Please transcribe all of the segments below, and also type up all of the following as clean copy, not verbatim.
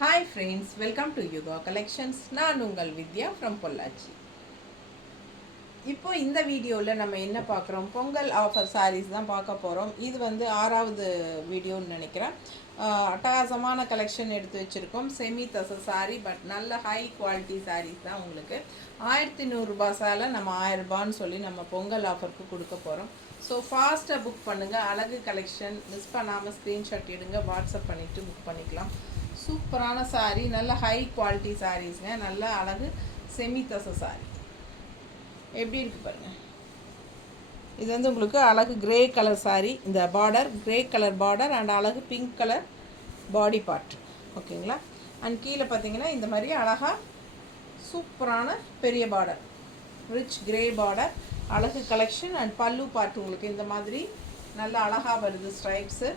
Hi friends, welcome to Yoga Collections. நான் உங்கள் வித்யா from Pollachi. இப்போ இந்த வீடியோவில் நம்ம என்ன பார்க்குறோம், பொங்கல் ஆஃபர் சாரீஸ் தான் பார்க்க போகிறோம். இது வந்து 6வது வீடியோன்னு நினைக்கிறேன். அட்டகாசமான கலெக்ஷன் எடுத்து வச்சுருக்கோம். செமி தச சாரீ, பட் நல்ல ஹை குவாலிட்டி சாரீஸ் தான் உங்களுக்கு 1100 சால நம்ம 1000 ரூபான்னு சொல்லி நம்ம பொங்கல் ஆஃபருக்கு கொடுக்க போகிறோம். ஸோ ஃபாஸ்ட்டாக புக் பண்ணுங்கள். அழகு கலெக்ஷன் மிஸ் பண்ணாமல் ஸ்க்ரீன்ஷாட் எடுங்க, வாட்ஸ்அப் பண்ணிவிட்டு புக் பண்ணிக்கலாம். சூப்பரான சாரீ, நல்ல ஹை குவாலிட்டி சாரீஸ்ங்க. நல்ல அழகு செமி தச சாரீ எப்படி இருக்குது பாருங்கள். இது வந்து உங்களுக்கு அழகு கிரே கலர் சாரீ. இந்த border grey colour border and அழகு பிங்க் கலர் பாடி பார்ட், ஓகேங்களா. அண்ட் கீழே பார்த்தீங்கன்னா இந்த மாதிரி அழகாக சூப்பரான பெரிய பார்டர், ரிச் கிரே பார்டர், அழகு கலெக்ஷன். அண்ட் பல்லு பார்ட் உங்களுக்கு இந்த மாதிரி நல்லா அழகாக வருது ஸ்ட்ரைப்ஸு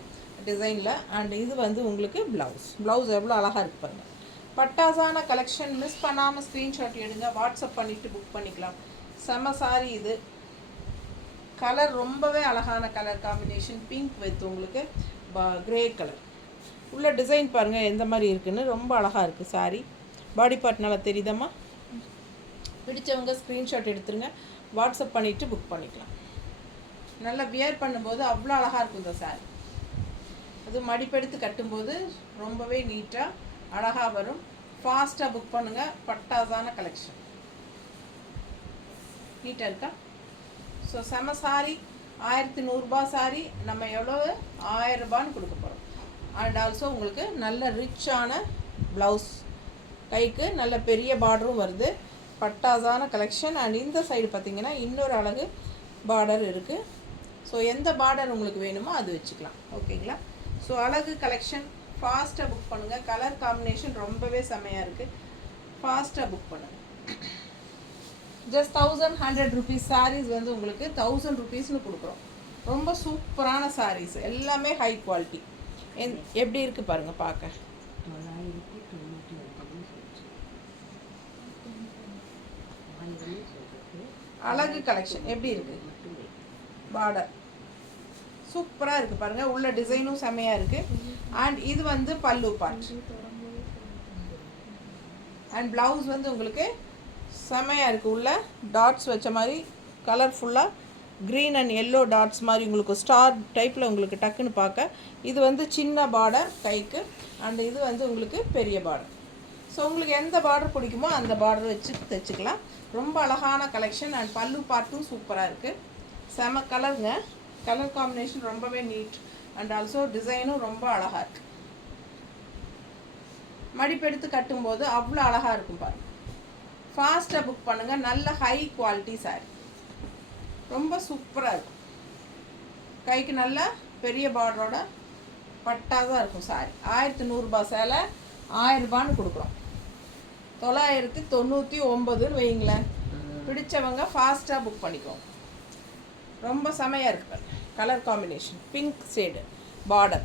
டிசைனில். அண்ட் இது வந்து உங்களுக்கு ப்ளவுஸ் எவ்வளோ அழகாக இருக்குது பாருங்கள். பட்டாசான கலெக்ஷன், மிஸ் பண்ணாமல் ஸ்க்ரீன்ஷாட் எடுங்க, வாட்ஸ்அப் பண்ணிவிட்டு புக் பண்ணிக்கலாம். செம சாரி இது. கலர் ரொம்பவே அழகான கலர் காம்பினேஷன், பிங்க் வித் உங்களுக்கு கிரே கலர். உள்ள டிசைன் பாருங்கள் எந்த மாதிரி இருக்குதுன்னு, ரொம்ப அழகாக இருக்குது சாரீ. பாடி பார்ட் நல்லா தெரியுதம்மா. பிடிச்சவங்க ஸ்க்ரீன்ஷாட் எடுத்துருங்க, வாட்ஸ்அப் பண்ணிவிட்டு புக் பண்ணிக்கலாம். நல்லா வியர் பண்ணும்போது அவ்வளோ அழகாக இருக்கும் இந்த சாரீ. அது மடிப்பெடுத்து கட்டும்போது ரொம்பவே நீட்டாக அழகாக வரும். ஃபாஸ்ட்டாக புக் பண்ணுங்கள். பட்டாசான கலெக்ஷன் நீட்டாக இருக்கா. ஸோ செம சாரி, 1100 சாரி நம்ம எவ்வளோ 1000 ரூபான்னு கொடுக்க போகிறோம். அண்ட் ஆல்சோ உங்களுக்கு நல்ல ரிச்சான ப்ளவுஸ், கைக்கு நல்ல பெரிய பார்டரும் வருது. பட்டாசான கலெக்ஷன். அண்ட் இந்த சைடு பார்த்திங்கன்னா இன்னொரு அழகு பார்டர் இருக்குது. ஸோ எந்த பார்டர் உங்களுக்கு வேணுமோ அது வச்சுக்கலாம், ஓகேங்களா. ஸோ அழகு கலெக்ஷன், ஃபாஸ்ட்டாக புக் பண்ணுங்கள். கலர் காம்பினேஷன் ரொம்பவே செம்மையாக இருக்குது. ஃபாஸ்ட்டாக புக் பண்ணுங்கள். ஜஸ்ட் 1100 ருபீஸ் சாரீஸ் வந்து உங்களுக்கு 1000 ருபீஸ்னு கொடுக்குறோம். ரொம்ப சூப்பரான சாரீஸ், எல்லாமே ஹை குவாலிட்டி. எப்படி இருக்குது பாருங்கள் பார்க்க. அழகு கலெக்ஷன் எப்படி இருக்குது, பார்டர் சூப்பராக இருக்குது பாருங்கள். உள்ள டிசைனும் செம்மையாக இருக்குது. அண்ட் இது வந்து பல்லு பார்ட். அண்ட் ப்ளவுஸ் வந்து உங்களுக்கு செம்மையாக இருக்குது. உள்ள டாட்ஸ் வச்ச மாதிரி கலர்ஃபுல்லாக க்ரீன் அண்ட் எல்லோ டாட்ஸ் மாதிரி உங்களுக்கு ஸ்டார் டைப்பில் உங்களுக்கு டக்குன்னு பார்க்க. இது வந்து சின்ன பார்டர் கைக்கு. அண்ட் இது வந்து உங்களுக்கு பெரிய பார்டர். ஸோ உங்களுக்கு எந்த பார்டர் பிடிக்குமோ அந்த பார்டர் வச்சு தைச்சிக்கலாம். ரொம்ப அழகான கலெக்ஷன். அண்ட் பல்லு பார்ட்டும் சூப்பராக இருக்குது. செம கலருங்க. கலர் காம்பினேஷன் ரொம்பவே நீட். அண்ட் ஆல்சோ டிசைனும் ரொம்ப அழகாக இருக்குது. மடிப்பெடுத்து கட்டும்போது அவ்வளோ அழகாக இருக்கும் பாருங்கள். ஃபாஸ்ட்டாக புக் பண்ணுங்கள். நல்ல ஹை குவாலிட்டி சாரீ, ரொம்ப சூப்பராக இருக்கும். கைக்கு நல்ல பெரிய பார்டரோட பட்டாதான் இருக்கும் சாரீ. 1100 சேலை 1000 ரூபான்னு கொடுக்குறோம். 999 வைங்களேன். பிடிச்சவங்க ஃபாஸ்ட்டாக புக் பண்ணிக்கோங்க. ரொம்ப செமையாக இருக்குது. Colour combination pink shade border,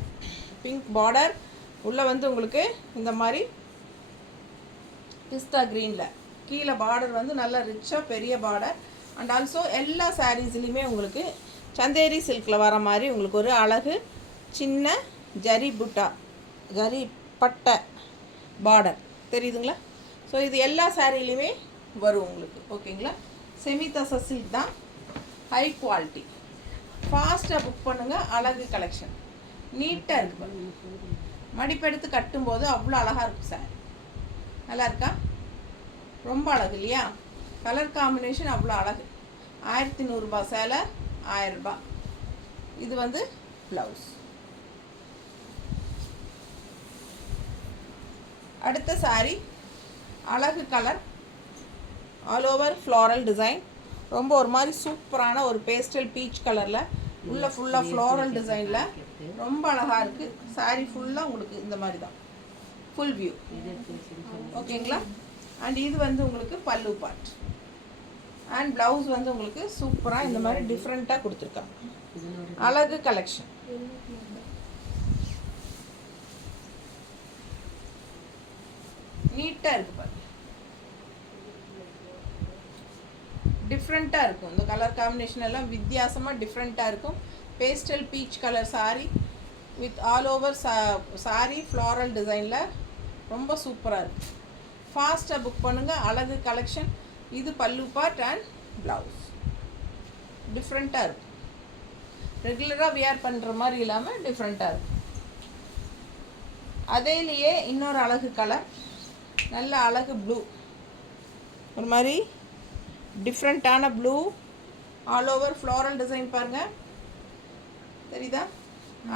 pink border. உள்ளே வந்து உங்களுக்கு இந்த மாதிரி பிஸ்தா க்ரீனில் கீழே பார்டர் வந்து நல்லா ரிச்சாக பெரிய பார்டர். அண்ட் ஆல்சோ எல்லா சாரீஸ்லேயுமே உங்களுக்கு சந்தேரி சில்கில் வர மாதிரி உங்களுக்கு ஒரு அழகு சின்ன ஜரி புட்டா, ஜரி பட்டை பார்டர் தெரியுதுங்களா. ஸோ இது எல்லா சாரீலையுமே வரும் உங்களுக்கு, ஓகேங்களா. செமி தச சில்க் தான், ஹை குவாலிட்டி. ஃபாஸ்ட்டாக புக் பண்ணுங்கள். அழகு கலெக்ஷன் நீட்டாக இருக்குது. மடிப்பெடுத்து கட்டும்போது அவ்வளோ அழகாக இருக்கும் சார். நல்லா இருக்கா, ரொம்ப அழகு இல்லையா. கலர் காம்பினேஷன் அவ்வளோ அழகு. 1100 சேலை 1000 ரூபாய். இது வந்து ப்ளவுஸ். அடுத்த சாரீ அழகு colour, all over floral design. ரொம்ப ஒரு மாதிரி சூப்பரான ஒரு பேஸ்டல் பீச் கலரில் உள்ள ஃபுல்லாக ஃப்ளாரல் டிசைனில் ரொம்ப அழகாக இருக்குது. சாரீ ஃபுல்லாக உங்களுக்கு இந்த மாதிரி தான் ஃபுல் வியூ, ஓகேங்களா. அண்ட் இது வந்து உங்களுக்கு பல்லு பார்ட். அண்ட் ப்ளவுஸ் வந்து உங்களுக்கு சூப்பராக இந்த மாதிரி டிஃப்ரெண்ட்டாக கொடுத்துருக்காங்க. அழகு கலெக்ஷன். நீட்டாக இருக்குது பாருங்க, டிஃப்ரெண்ட்டாக இருக்கும். இந்த கலர் காம்பினேஷன் எல்லாம் வித்தியாசமாக டிஃப்ரெண்ட்டாக இருக்கும். Pastel peach colour sari with all over sari floral டிசைனில் ரொம்ப சூப்பராக இருக்குது. ஃபாஸ்ட்டாக புக் பண்ணுங்கள். அழகு கலெக்ஷன். இது பல்லு பார்ட் அண்ட் ப்ளவுஸ். டிஃப்ரெண்ட்டாக இருக்கும். ரெகுலராக வியர் பண்ணுற மாதிரி இல்லாமல் டிஃப்ரெண்ட்டாக இருக்கும். அதேலேயே இன்னொரு அழகு கலர், நல்ல அழகு ப்ளூ, ஒரு மாதிரி டிஃப்ரெண்ட்டான blue, all over floral design பாருங்கள், தெரியுதா?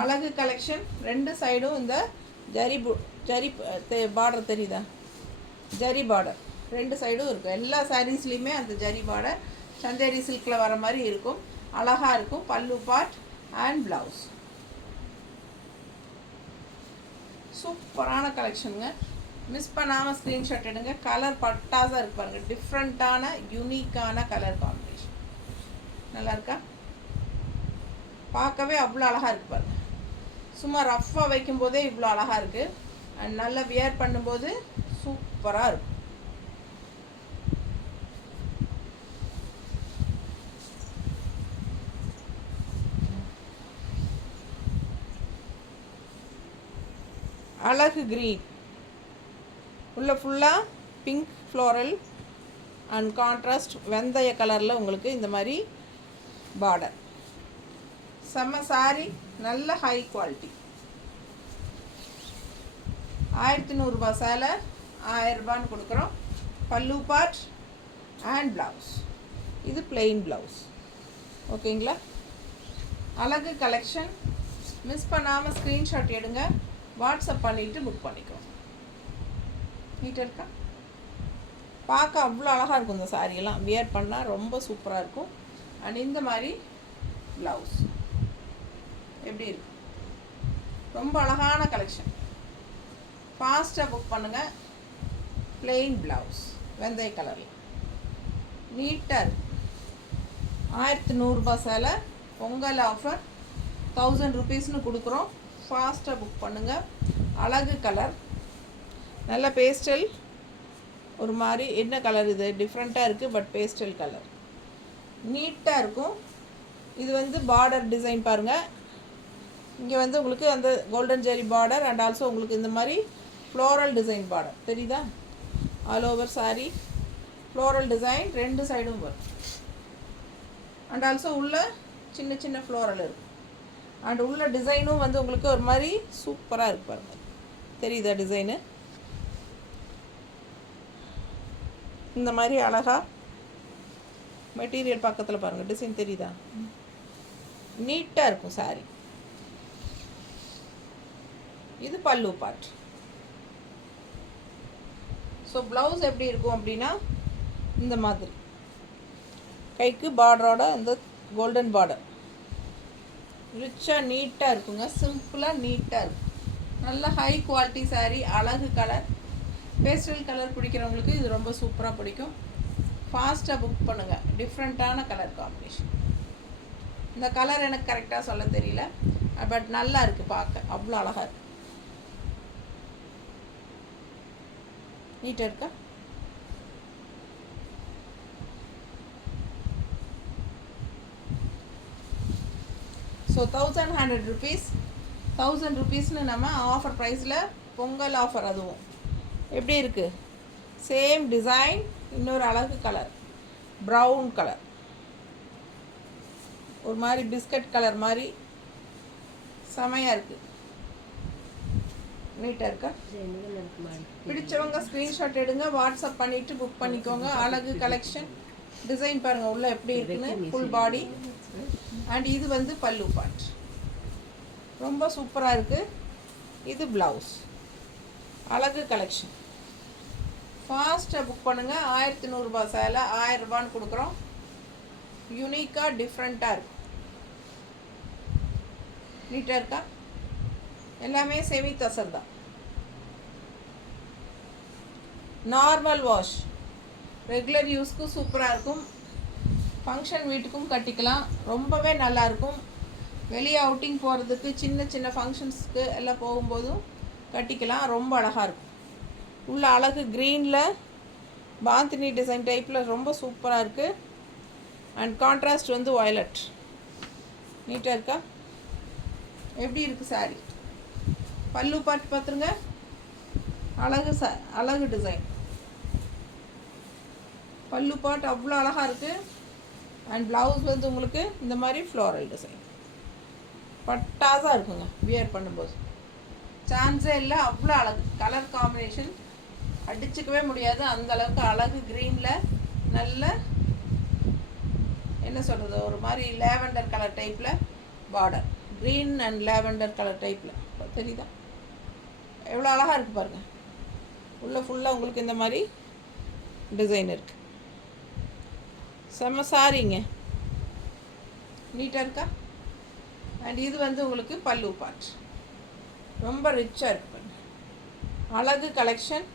அழகு கலெக்ஷன். ரெண்டு சைடும் இந்த ஜரி பார்டர் தெரியுதா? ஜரி பார்டர் ரெண்டு சைடும் இருக்கும். எல்லா சாரீஸ்லேயுமே அந்த ஜரி பார்டர் சந்தேரி சில்கில் வர மாதிரி இருக்கும். அழகாக இருக்கும். பல்லு பார்ட் அண்ட் ப்ளவுஸ். சூப்பரான கலெக்ஷனுங்க. மிஸ் பண்ணாமல் ஸ்க்ரீன்ஷாட் எடுங்க. கலர் பட்டாசாக இருக்கு பாருங்கள். டிஃப்ரெண்ட்டான யூனிக்கான கலர் காம்பினேஷன். நல்லா இருக்கா? பார்க்கவே அவ்வளோ அழகாக இருக்குது பாருங்கள். சும்மா ரஃப்பாக வைக்கும்போதே இவ்வளோ அழகாக இருக்குது. அண்ட் நல்லா வியர் பண்ணும்போது சூப்பராக இருக்கும். அழகு க்ரீன் உள்ள ஃபுல்லாக பிங்க் ஃப்ளோரல் அண்ட் கான்ட்ராஸ்ட் வெந்தய கலரில் உங்களுக்கு இந்த மாதிரி பார்டர். செம்ம சாரி, நல்ல ஹை குவாலிட்டி. 1100 ரூபாய் சேலை 1000 ரூபான்னு கொடுக்குறோம். பல்லு பார்ட் அண்ட் ப்ளவுஸ். இது பிளெயின் ப்ளவுஸ். ஓகேங்களா? அழகு கலெக்ஷன். மிஸ் பண்ணாமல் ஸ்க்ரீன்ஷாட் எடுங்க. வாட்ஸ்அப் பண்ணிவிட்டு புக் பண்ணிக்கோங்க. நீட்டாக இருக்கா? பார்க்க அவ்வளோ அழகாக இருக்கும். இந்த சாரியெல்லாம் வியர் பண்ணால் ரொம்ப சூப்பராக இருக்கும். அண்ட் இந்த மாதிரி ப்ளவுஸ் எப்படி இருக்கு? ரொம்ப அழகான கலெக்ஷன். ஃபாஸ்ட்டாக புக் பண்ணுங்கள். பிளெயின் ப்ளவுஸ் வெந்தய கலரில் நீட்டாக இருக்கு. 1100 ரூபாய் சேலை. பொங்கல் ஆஃபர் 1000 ருபீஸ்னு கொடுக்குறோம். ஃபாஸ்ட்டாக புக் பண்ணுங்கள். அழகு கலர், நல்ல பேஸ்டல், ஒரு மாதிரி என்ன கலர் இது? டிஃப்ரெண்ட்டாக இருக்குது, பட் பேஸ்டல் கலர் நீட்டாக இருக்கும். இது வந்து பார்டர் டிசைன் பாருங்கள். இங்கே வந்து உங்களுக்கு அந்த golden zari border and also உங்களுக்கு இந்த மாதிரி ஃப்ளோரல் டிசைன் பார்டர் தெரியுதா? All over sari floral design ரெண்டு சைடும் வரும். அண்ட் ஆல்சோ உள்ள சின்ன சின்ன ஃப்ளோரல் இருக்கும். அண்ட் உள்ள டிசைனும் வந்து உங்களுக்கு ஒரு மாதிரி சூப்பராக இருக்கு பாருங்க. தெரியுதா டிசைனு? இந்த மாதிரி அழகாக மெட்டீரியல் பக்கத்தில் பாருங்கள். டிசைன் தெரியுதா? நீட்டாக இருக்கும் சாரி. இது பல்லு பார்ட். ஸோ ப்ளவுஸ் எப்படி இருக்கும் அப்படின்னா இந்த மாதிரி கைக்கு பார்டரோட இந்த கோல்டன் பார்டர் ரிச்சாக நீட்டாக இருக்குங்க. சிம்பிளாக நீட்டாக இருக்கும். நல்ல ஹை குவாலிட்டி சாரீ. அழகு கலர், பேஸ்டல் கலர் பிடிக்கிறவங்களுக்கு இது ரொம்ப சூப்பராக பிடிக்கும். ஃபாஸ்ட்டாக புக் பண்ணுங்கள். டிஃப்ரெண்ட்டான கலர் காம்பினேஷன். இந்த கலர் எனக்கு கரெக்டாக சொல்ல தெரியல, பட் நல்லா இருக்குது பார்க்க. அவ்வளோ அழகாக இருக்குது. நீட்டாக இருக்கா? So 1100 rupees. 1000 ருபீஸ்னு நம்ம ஆஃபர் ப்ரைஸில் பொங்கல் ஆஃபர். அதுவும் எப்படி இருக்குது? சேம் டிசைன், இன்னொரு அழகு கலர், ப்ரௌன் கலர், ஒரு மாதிரி பிஸ்கட் கலர் மாதிரி செமையாக இருக்குது. நீட்டாக இருக்கா? பிடிச்சவங்க ஸ்க்ரீன்ஷாட் எடுங்க. வாட்ஸ்அப் பண்ணிவிட்டு புக் பண்ணிக்கோங்க. அழகு கலெக்ஷன். டிசைன் பாருங்கள் உள்ள எப்படி இருக்குன்னு. Full body. அண்ட் இது வந்து பல்லு பார்ட். ரொம்ப சூப்பராக இருக்குது. இது ப்ளவுஸ். அழகு கலெக்ஷன். ஃபாஸ்ட்டாக புக் பண்ணுங்கள். 1100 ரூபாய் சேலை 1000 ரூபான்னு கொடுக்குறோம். யூனிக்காக டிஃப்ரெண்ட்டாக இருக்குது. நீட்டாக இருக்கா? எல்லாமே செமி தசர் தான். நார்மல் வாஷ், ரெகுலர் யூஸ்க்கு சூப்பராக இருக்கும். ஃபங்க்ஷன் வீட்டுக்கும் கட்டிக்கலாம். ரொம்பவே நல்லாயிருக்கும். வெளியே அவுட்டிங் போகிறதுக்கு, சின்ன சின்ன ஃபங்க்ஷன்ஸ்க்கு எல்லாம் போகும்போதும் கட்டிக்கலாம். ரொம்ப அழகாக இருக்கும். உள்ள அழகு க்ரீனில் பாந்தினி டிசைன் டைப்பில் ரொம்ப சூப்பராக இருக்குது. அண்ட் கான்ட்ராஸ்ட் வந்து வயலட். நீட்டாக இருக்கா? எப்படி இருக்குது சாரி? பல்லு பார்த்து பார்த்துருங்க. அழகு டிசைன். பல்லு பார்ட் அவ்வளோ அழகாக இருக்குது. அண்ட் ப்ளவுஸ் வந்து உங்களுக்கு இந்த மாதிரி ஃப்ளோரல் டிசைன் பட்டாசாக இருக்குங்க. வியர் பண்ணும்போது சான்ஸே இல்லை, அவ்வளோ அழகு. கலர் காம்பினேஷன் அடிச்சுக்கவே முடியாது, அந்த அளவுக்கு அழகு. க்ரீனில் நல்ல என்ன சொல்கிறது, ஒரு மாதிரி லேவெண்டர் கலர் டைப்பில் border. Green and lavender colour டைப்பில் தெரியுதா எவ்வளோ அழகாக இருக்குது பாருங்கள். உள்ளே ஃபுல்லாக உங்களுக்கு இந்த மாதிரி டிசைன் இருக்குது. செம்ம சாரிங்க, நீட்டாக இருக்கா. அண்ட் இது வந்து உங்களுக்கு பல்லு பார்ட் ரொம்ப ரிச்சாக இருக்கு பாருங்க. அழகு கலெக்ஷன்.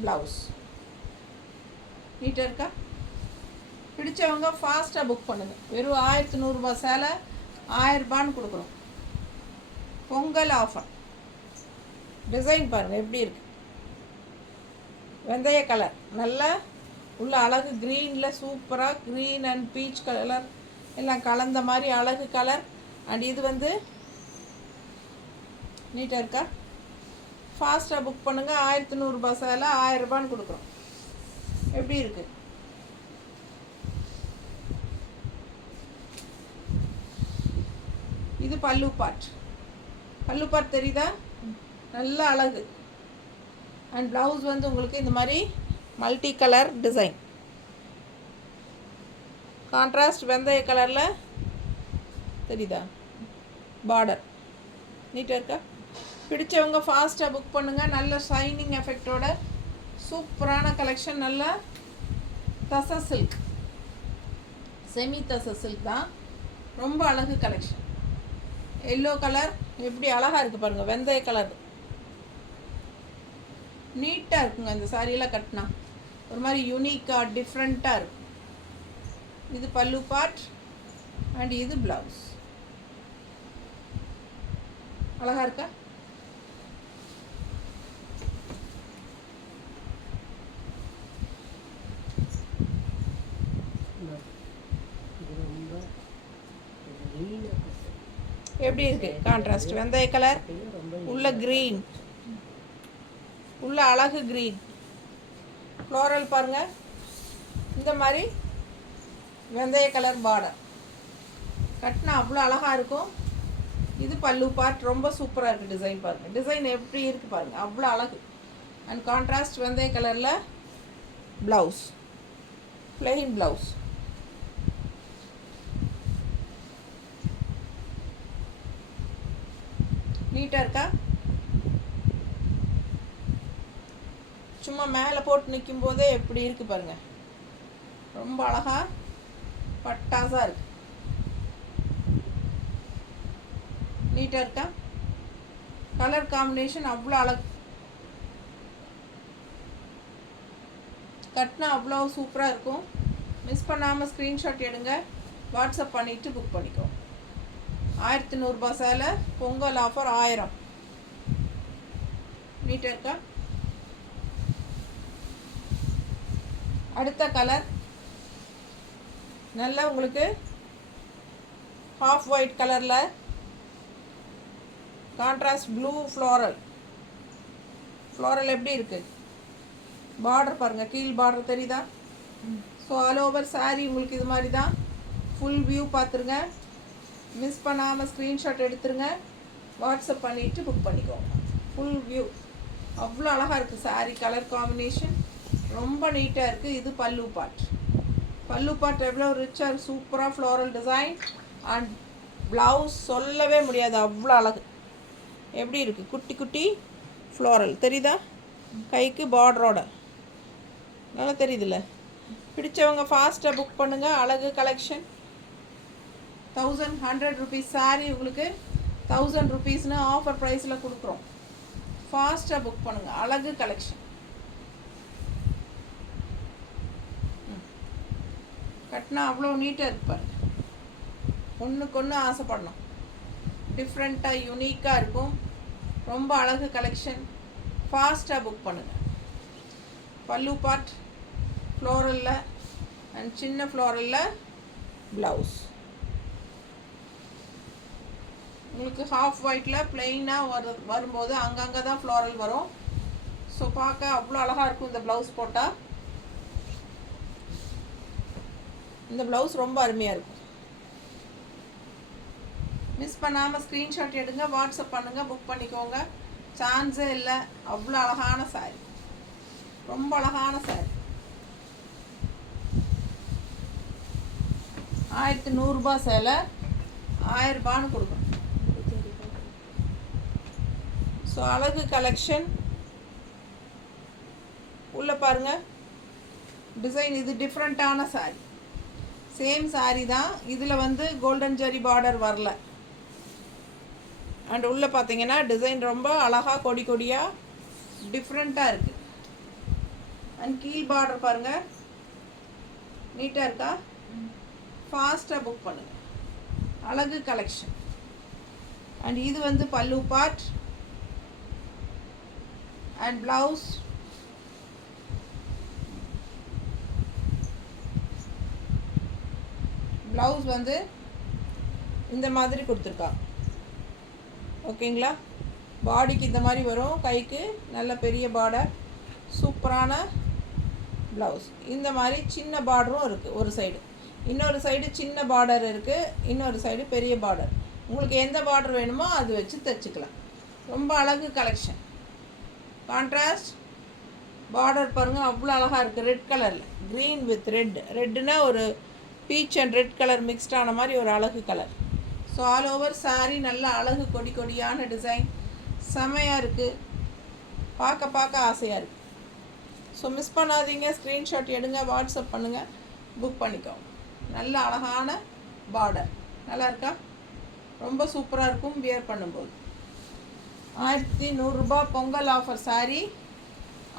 ப்ளவுஸ் நீட்டாக இருக்கா. பிடிச்சவங்க ஃபாஸ்ட்டாக புக் பண்ணுங்கள். வெறும் 1100 சேலை 1000 ரூபான்னு கொடுக்குறோம். பொங்கல் ஆஃபர். டிசைன் பாருங்கள் எப்படி இருக்குது. வெந்தய கலர் நல்ல உள்ள அழகு. க்ரீனில் சூப்பராக க்ரீன் அண்ட் பீச் கலர் எல்லாம் கலந்த மாதிரி அழகு கலர். அண்ட் இது வந்து நீட்டாக இருக்கா. ஃபாஸ்ட்டாக புக் பண்ணுங்கள். 1100 சேலை 1000 ரூபான்னு கொடுக்குறோம். எப்படி இருக்குது. இது பல்லு பார்ட். பல்லு பார்ட் தெரியுதா, நல்ல அழகு. அண்ட் ப்ளவுஸ் வந்து உங்களுக்கு இந்த மாதிரி மல்டி கலர் டிசைன். கான்ட்ராஸ்ட் வெந்தய கலரில் தெரியுதா பார்டர். நீட்டாக இருக்கா. பிடிச்சவங்க ஃபாஸ்ட்டாக புக் பண்ணுங்கள். நல்ல ஷைனிங் எஃபெக்டோட சூப்பரான கலெக்ஷன். நல்ல தசை சில்க், செமி தசை சில்க் தான். ரொம்ப அழகு கலெக்ஷன். எல்லோ கலர் எப்படி அழகாக இருக்குது பாருங்கள். வெந்தய கலர் நீட்டாக இருக்குங்க. இந்த சாரியெல்லாம் கட்டினா ஒரு மாதிரி யூனிக்காக டிஃப்ரெண்ட்டாக இருக்கும். இது பல்லு பார்ட் அண்ட் இது ப்ளவுஸ். அழகாக இருக்கா. எப்படி இருக்கு கான்ட்ராஸ்ட். வெந்தய கலர் உள்ள க்ரீன், உள்ள அழகு க்ரீன் ஃப்ளோரல் பாருங்கள். இந்த மாதிரி வெந்தய கலர் பார்டர் கட்டினா அவ்வளோ அழகாக இருக்கும். இது பல்லு பார்ட் ரொம்ப சூப்பராக இருக்குது. டிசைன் பாருங்கள். டிசைன் எப்படி இருக்குது பாருங்கள், அவ்வளோ அழகு. அண்ட் கான்ட்ராஸ்ட் வெந்தய கலரில் ப்ளவுஸ், ப்ளெயின் ப்ளவுஸ். நீட்டாக இருக்கா. சும்மா மேலே போட்டு நிற்கும் போதே எப்படி இருக்குது பாருங்கள். ரொம்ப அழகாக பட்டாசாக இருக்குது. நீட்டாக இருக்கா. கலர் காம்பினேஷன் அவ்வளோ அழகு. கட்டினா அவ்வளோ சூப்பராக இருக்கும். மிஸ் பண்ணாமல் ஸ்க்ரீன்ஷாட் எடுங்க, வாட்ஸ்அப் பண்ணிவிட்டு புக் பண்ணிக்கோ. 1100 சேலை பொங்கல் ஆஃபர் 1000. நீட்டாக இருக்கா. அடுத்த கலர் நல்லா உங்களுக்கு ஹாஃப் ஒயிட் கலரில் கான்ட்ராஸ்ட் ப்ளூ ஃப்ளோரல். ஃப்ளோரல் எப்படி இருக்குது. பார்டர் பாருங்கள், கீழ் பார்டர் தெரியுதா. ஸோ ஆல் ஓவர் சாரீ உங்களுக்கு இது மாதிரி தான். ஃபுல் வியூ பார்த்துருங்க. மிஸ் பண்ணாமல் ஸ்க்ரீன்ஷாட் எடுத்துருங்க, வாட்ஸ்அப் பண்ணிவிட்டு புக் பண்ணிக்கோங்க. ஃபுல் வியூ அவ்வளோ அழகாக இருக்குது. சாரீ கலர் காம்பினேஷன் ரொம்ப நீட்டாக இருக்குது. இது பல்லு பார்ட். பல்லு பார்ட் எவ்வளோ ரிச்சாக சூப்பராக ஃப்ளோரல் டிசைன். அண்ட் ப்ளவுஸ் சொல்லவே முடியாது, அவ்வளோ அழகு. எப்படி இருக்குது. குட்டி குட்டி ஃப்ளோரல் தெரியுதா. கைக்கு பார்டரோட நல்லா தெரியுதுல்ல. பிடிச்சவங்க ஃபாஸ்ட்டாக புக் பண்ணுங்கள். அழகு கலெக்ஷன். 1100 rupees சாரீ உங்களுக்கு 1000 rupeesனு ஆஃபர் ப்ரைஸில் கொடுக்குறோம். ஃபாஸ்ட்டாக புக் பண்ணுங்கள். அழகு கலெக்ஷன். கட்டினா அவ்வளோ நீட்டாக இருப்பார். ஒன்றுக்கு ஒன்று ஆசைப்படணும். டிஃப்ரெண்ட்டாக யூனிக்காக இருக்கும். ரொம்ப அழகு கலெக்ஷன். ஃபாஸ்ட்டாக புக் பண்ணுங்கள். பல்லு பார்ட் ஃப்ளோரலில் அண்ட் சின்ன ஃப்ளோரலில் ப்ளவுஸ். உங்களுக்கு ஹாஃப் ஒயிட்டில் ப்ளெயினாக வரும்போது அங்கங்கே தான் ஃப்ளாரல் வரும். ஸோ பார்க்க அவ்வளோ அழகாக இருக்கும் இந்த ப்ளவுஸ் போட்டால். இந்த ப்ளவுஸ் ரொம்ப அருமையாக இருக்கும். மிஸ் பண்ணாமல் ஸ்க்ரீன்ஷாட் எடுங்க, வாட்ஸ்அப் பண்ணுங்கள், புக் பண்ணிக்கோங்க. சான்ஸே இல்லை. அவ்வளோ அழகான சாரி, ரொம்ப அழகான சாரி. 1100 சேலை 1000 ரூபான்னு கொடுக்கணும். ஸோ அழகு கலெக்ஷன் உள்ளே பாருங்கள் டிசைன். இது டிஃப்ரெண்ட்டான சாரி, சேம் சாரி தான். இதில் வந்து கோல்டன் ஜரி பார்டர் வரல. அண்ட் உள்ளே பார்த்தீங்கன்னா டிசைன் ரொம்ப அழகாக கொடி கொடியாக டிஃப்ரெண்ட்டாக இருக்குது. அண்ட் கீழ் பார்டர் பாருங்கள், நீட்டாக இருக்கா? ஃபாஸ்ட்டாக புக் பண்ணுங்கள். அழகு கலெக்ஷன். அண்ட் இது வந்து பல்லு பார்ட் அண்ட் ப்ளவுஸ். ப்ளவுஸ் வந்து இந்த மாதிரி கொடுத்துருக்காங்க. ஓகேங்களா? பாடிக்கு இந்த மாதிரி வரும், கைக்கு நல்ல பெரிய பார்டர், சூப்பரான ப்ளவுஸ். இந்த மாதிரி சின்ன பார்டரும் இருக்குது ஒரு சைடு, இன்னொரு சைடு சின்ன பார்டர் இருக்குது, இன்னொரு சைடு பெரிய பார்டர். உங்களுக்கு எந்த பார்டர் வேணுமோ அது வச்சு தைச்சிக்கலாம். ரொம்ப அழகு கலெக்ஷன். கான்ட்ராஸ்ட் பார்டர் பாருங்கள், அவ்வளோ அழகாக இருக்குது. ரெட் கலரில் க்ரீன் வித் ரெட். ரெட்டுனா ஒரு பீச் அண்ட் ரெட் கலர் மிக்ஸ்டான மாதிரி ஒரு அழகு colour. So all over sari நல்ல அழகு கொடி கொடியான டிசைன், செமையாக இருக்குது. பார்க்க ஆசையாக இருக்குது. ஸோ மிஸ் பண்ணாதீங்க, ஸ்க்ரீன்ஷாட் எடுங்க, வாட்ஸ்அப் பண்ணுங்கள், புக் பண்ணிக்கோங்க. நல்ல அழகான பார்டர், நல்லா இருக்கா? ரொம்ப சூப்பராக இருக்கும் வியர் பண்ணும்போது. 1100 ரூபா பொங்கல் ஆஃபர் சாரீ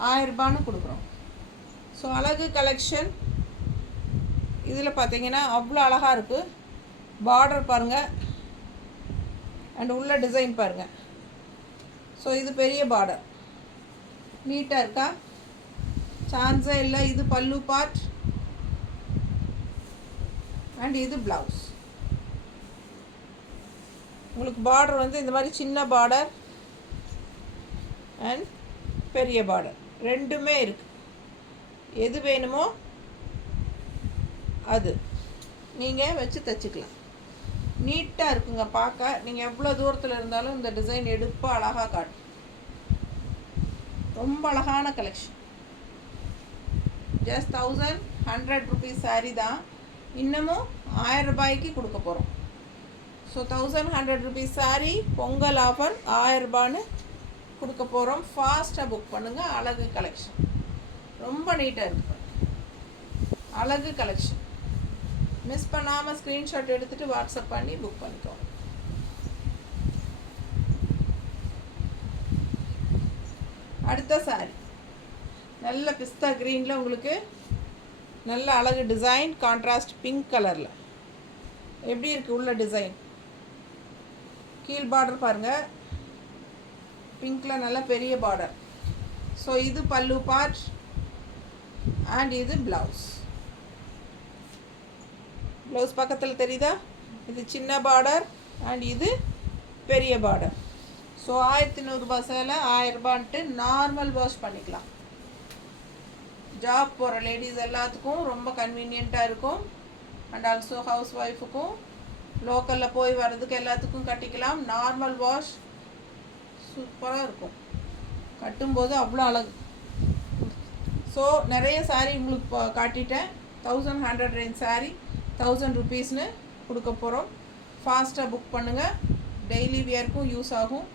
1000 ரூபான்னு கொடுக்குறோம். ஸோ அழகு கலெக்ஷன். இதில் பார்த்தீங்கன்னா அவ்வளோ அழகாக இருக்குது. பார்டர் பாருங்கள் அண்ட் உள்ள டிசைன் பாருங்கள். ஸோ இது பெரிய பார்டர், நீட்டாக இருக்கா? சான்ஸே இல்லை. இது பல்லு பார்ட் அண்ட் இது ப்ளவுஸ். உங்களுக்கு பார்டர் வந்து இந்த மாதிரி சின்ன பார்டர் அண்ட் பெரிய பார்டர் ரெண்டுமே இருக்குது. எது வேணுமோ அது நீங்கள் வச்சு தைச்சிக்கலாம். நீட்டாக இருக்குங்க பார்க்க. நீங்கள் எவ்வளோ தூரத்தில் இருந்தாலும் இந்த டிசைன் எடுப்பாக அழகாக காட்டும். ரொம்ப அழகான கலெக்ஷன். ஜஸ்ட் 1100 ருபீஸ் சாரீ தான். இன்னமும் 1000 ரூபாய்க்கு கொடுக்க போகிறோம். So 1100 rupees sari Pongal offer 1000 ரூபான்னு கொடுக்க போகிறோம். ஃபாஸ்ட்டாக புக் பண்ணுங்கள். அழகு கலெக்ஷன் ரொம்ப நீட்டாக இருக்குது. அழகு கலெக்ஷன். மிஸ் பண்ணாமல் ஸ்க்ரீன்ஷாட் எடுத்துகிட்டு வாட்ஸ்அப் பண்ணி புக் பண்ணிக்கோங்க. அடுத்த சாரி நல்ல பிஸ்தா க்ரீனில் உங்களுக்கு நல்ல அழகு டிசைன், கான்ட்ராஸ்ட் பிங்க் கலரில் எப்படி இருக்குது உள்ள டிசைன். கீழ் பார்டர் பாருங்கள், பிங்க்கில் நல்ல பெரிய பார்டர். ஸோ இது பல்லு பார்ட் அண்ட் இது ப்ளவுஸ். ப்ளவுஸ் பக்கத்தில் தெரியுதா? இது சின்ன பார்டர் அண்ட் இது பெரிய பார்டர். ஸோ 1100 ரூபா சேலை 1000 ரூபான்ட்டு நார்மல் வாஷ் பண்ணிக்கலாம். ஜாப் போகிற லேடிஸ் எல்லாத்துக்கும் ரொம்ப கன்வீனியண்ட்டாக இருக்கும். அண்ட் ஆல்சோ ஹவுஸ் ஒய்ஃபுக்கும் லோக்கலில் போய் வர்றதுக்கு எல்லாத்துக்கும் கட்டிக்கலாம். நார்மல் வாஷ் சூப்பராக இருக்கும். கட்டும்போது அவ்வளோ அழகு. ஸோ நிறைய சாரீ உங்களுக்கு காட்டிட்டேன். 1100 ரேஞ்ச் சாரீ 1000 ருபீஸ்னு கொடுக்க போகிறோம். ஃபாஸ்ட்டாக புக் பண்ணுங்கள். டெய்லி வியர்க்கும் யூஸ் ஆகும்.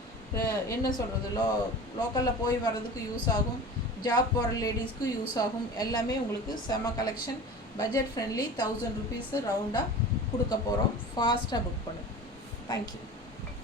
என்ன சொல்கிறது, லோக்கலில் போய் வர்றதுக்கு யூஸ் ஆகும். ஜாப் போகிற லேடிஸ்க்கு யூஸ் ஆகும். எல்லாமே உங்களுக்கு செம கலெக்ஷன். பட்ஜெட் ஃப்ரெண்ட்லி 1000 ருபீஸு ரவுண்டாக கொடுக்க போகிறோம். ஃபாஸ்ட்டாக புக் பண்ணுங்கள். தேங்க்யூ.